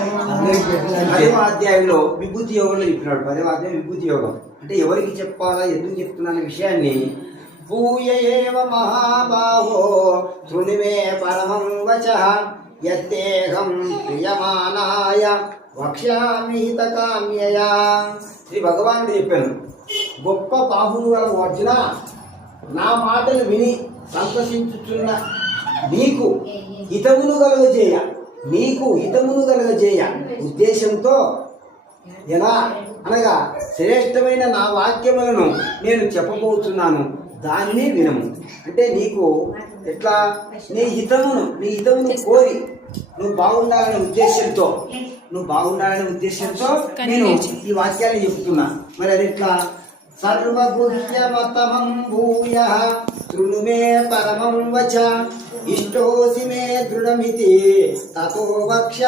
పదవ అధ్యాయంలో విభూతి యోగంలో చెప్పినాడు. పదవ అధ్యాయం విభూతి యోగం. అంటే ఎవరికి చెప్పాలా ఎందుకు చెప్తున్నా విషయాన్ని పూయ ఏవ మహాబాహో తృణిమే పరమం వచ యత్తేహం ప్రియమానాయ వక్ష్యామి కామ్యయా శ్రీ భగవానుడు చెప్పాను గొప్ప బాహువు గల అర్జున నా మాటలు విని సంతోషించుచున్న నీకు హితమును కలుగజేయ. నీకు హితమును కలగజేయ ఉద్దేశంతో ఎలా? అనగా శ్రేష్టమైన నా వాక్యములను నేను చెప్పబోతున్నాను. దానిని వినము. అంటే నీకు ఎట్లా? నీ హితమును నీ హితమును కోరి నువ్వు బాగుండాలనే ఉద్దేశంతో నువ్వు బాగుండాలనే ఉద్దేశంతో నేను ఈ వాక్యాన్ని చెప్తున్నా. మరి అది ఎట్లా? సర్వగుహ్యమతమం భూయ शृणु मे परमं वच इष्टोऽसि मे दृढमिति ततो वक्ष